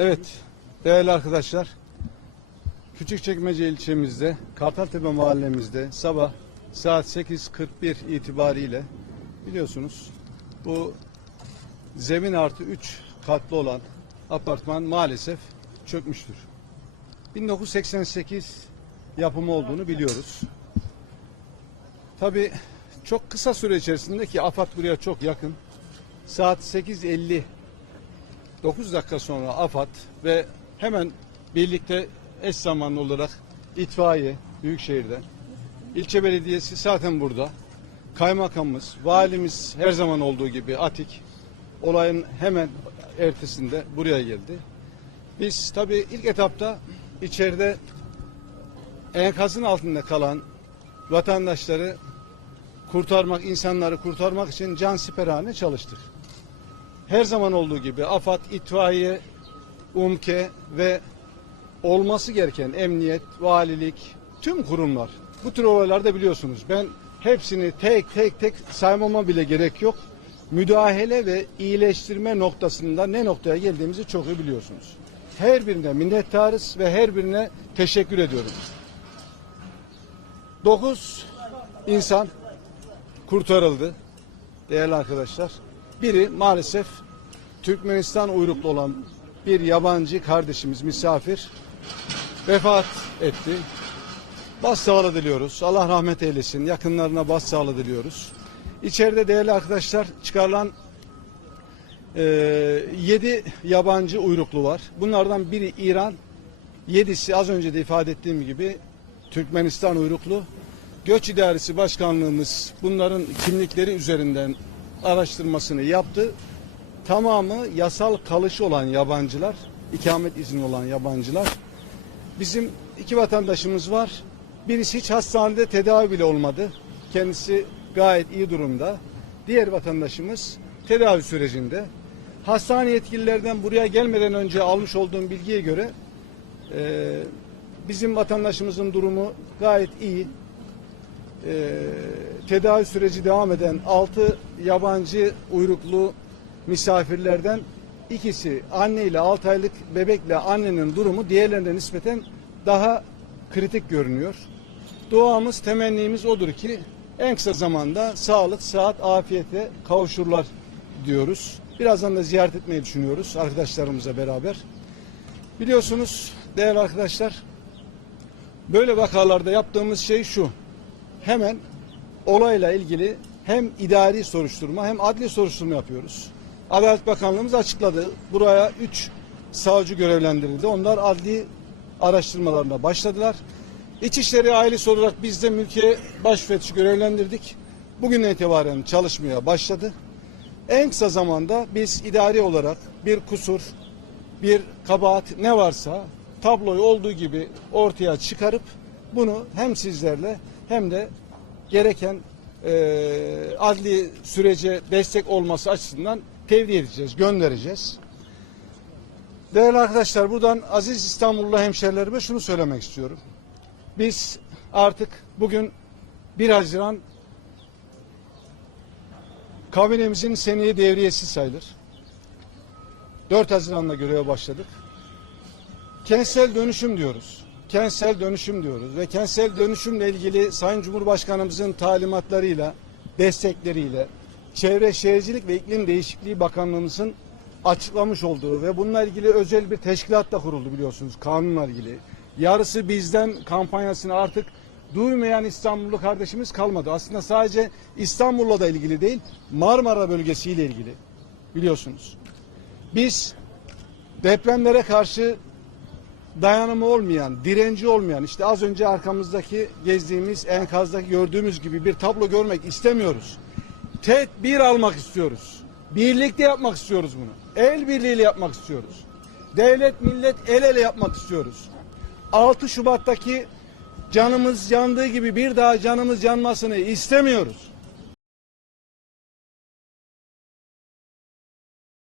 Evet, değerli arkadaşlar. Küçükçekmece ilçemizde, Kartaltepe mahallemizde sabah saat 8.41 itibariyle biliyorsunuz bu zemin artı 3 katlı olan apartman maalesef çökmüştür. 1988 yapımı olduğunu biliyoruz. Tabi çok kısa süre içerisinde ki AFAD buraya çok yakın. Saat 8.50 9 dakika sonra AFAD ve hemen birlikte eş zamanlı olarak itfaiye Büyükşehir'de, ilçe belediyesi zaten burada, kaymakamımız, valimiz her zaman olduğu gibi Atik olayın hemen ertesinde buraya geldi. Biz tabii ilk etapta içeride enkazın altında kalan vatandaşları kurtarmak, insanları kurtarmak için can siperhane çalıştık her zaman olduğu gibi AFAD, itfaiye, UMKE ve olması gereken emniyet, valilik, tüm kurumlar. Bu tür olaylarda biliyorsunuz ben hepsini tek tek tek saymama bile gerek yok. Müdahale ve iyileştirme noktasında ne noktaya geldiğimizi çok iyi biliyorsunuz. Her birine minnettarız ve her birine teşekkür ediyorum. 9 insan kurtarıldı değerli arkadaşlar. Biri maalesef Türkmenistan uyruklu olan bir yabancı kardeşimiz misafir vefat etti. Başsağlığı diliyoruz. Allah rahmet eylesin. Yakınlarına başsağlığı diliyoruz. İçeride değerli arkadaşlar çıkarılan e, 7 yabancı uyruklu var. Bunlardan biri İran, yedisi az önce de ifade ettiğim gibi Türkmenistan uyruklu. Göç İdaresi Başkanlığımız bunların kimlikleri üzerinden araştırmasını yaptı. Tamamı yasal kalışı olan yabancılar, ikamet izni olan yabancılar. Bizim iki vatandaşımız var. Birisi hiç hastanede tedavi bile olmadı. Kendisi gayet iyi durumda. Diğer vatandaşımız tedavi sürecinde. Hastane yetkililerden buraya gelmeden önce almış olduğum bilgiye göre e, bizim vatandaşımızın durumu gayet iyi e, tedavi süreci devam eden 6 yabancı uyruklu misafirlerden ikisi anne ile 6 aylık bebekle annenin durumu diğerlerine nispeten daha kritik görünüyor. Duamız, temennimiz odur ki en kısa zamanda sağlık, sıhhat, afiyete kavuşurlar diyoruz. Birazdan da ziyaret etmeyi düşünüyoruz arkadaşlarımızla beraber. Biliyorsunuz değerli arkadaşlar böyle vakalarda yaptığımız şey şu hemen olayla ilgili hem idari soruşturma hem adli soruşturma yapıyoruz. Adalet Bakanlığımız açıkladı. Buraya 3 savcı görevlendirildi. Onlar adli araştırmalarına başladılar. İçişleri ailesi olarak biz de mülkiye başfetişi görevlendirdik. Bugün itibaren çalışmaya başladı. En kısa zamanda biz idari olarak bir kusur, bir kabahat ne varsa tabloyu olduğu gibi ortaya çıkarıp bunu hem sizlerle hem de gereken e, adli sürece destek olması açısından tevdi edeceğiz, göndereceğiz. Değerli arkadaşlar buradan aziz İstanbullu hemşerilerime şunu söylemek istiyorum. Biz artık bugün 1 Haziran kabinemizin seneye devriyesi sayılır. 4 Haziran'da göreve başladık. Kentsel dönüşüm diyoruz kentsel dönüşüm diyoruz ve kentsel dönüşümle ilgili Sayın Cumhurbaşkanımızın talimatlarıyla, destekleriyle Çevre Şehircilik ve İklim Değişikliği Bakanlığımızın açıklamış olduğu ve bununla ilgili özel bir teşkilat da kuruldu biliyorsunuz kanunla ilgili. Yarısı bizden kampanyasını artık duymayan İstanbullu kardeşimiz kalmadı. Aslında sadece İstanbul'la da ilgili değil, Marmara bölgesiyle ilgili biliyorsunuz. Biz depremlere karşı dayanımı olmayan, direnci olmayan, işte az önce arkamızdaki gezdiğimiz enkazdaki gördüğümüz gibi bir tablo görmek istemiyoruz. Tedbir almak istiyoruz. Birlikte yapmak istiyoruz bunu. El birliğiyle yapmak istiyoruz. Devlet, millet el ele yapmak istiyoruz. 6 Şubat'taki canımız yandığı gibi bir daha canımız yanmasını istemiyoruz.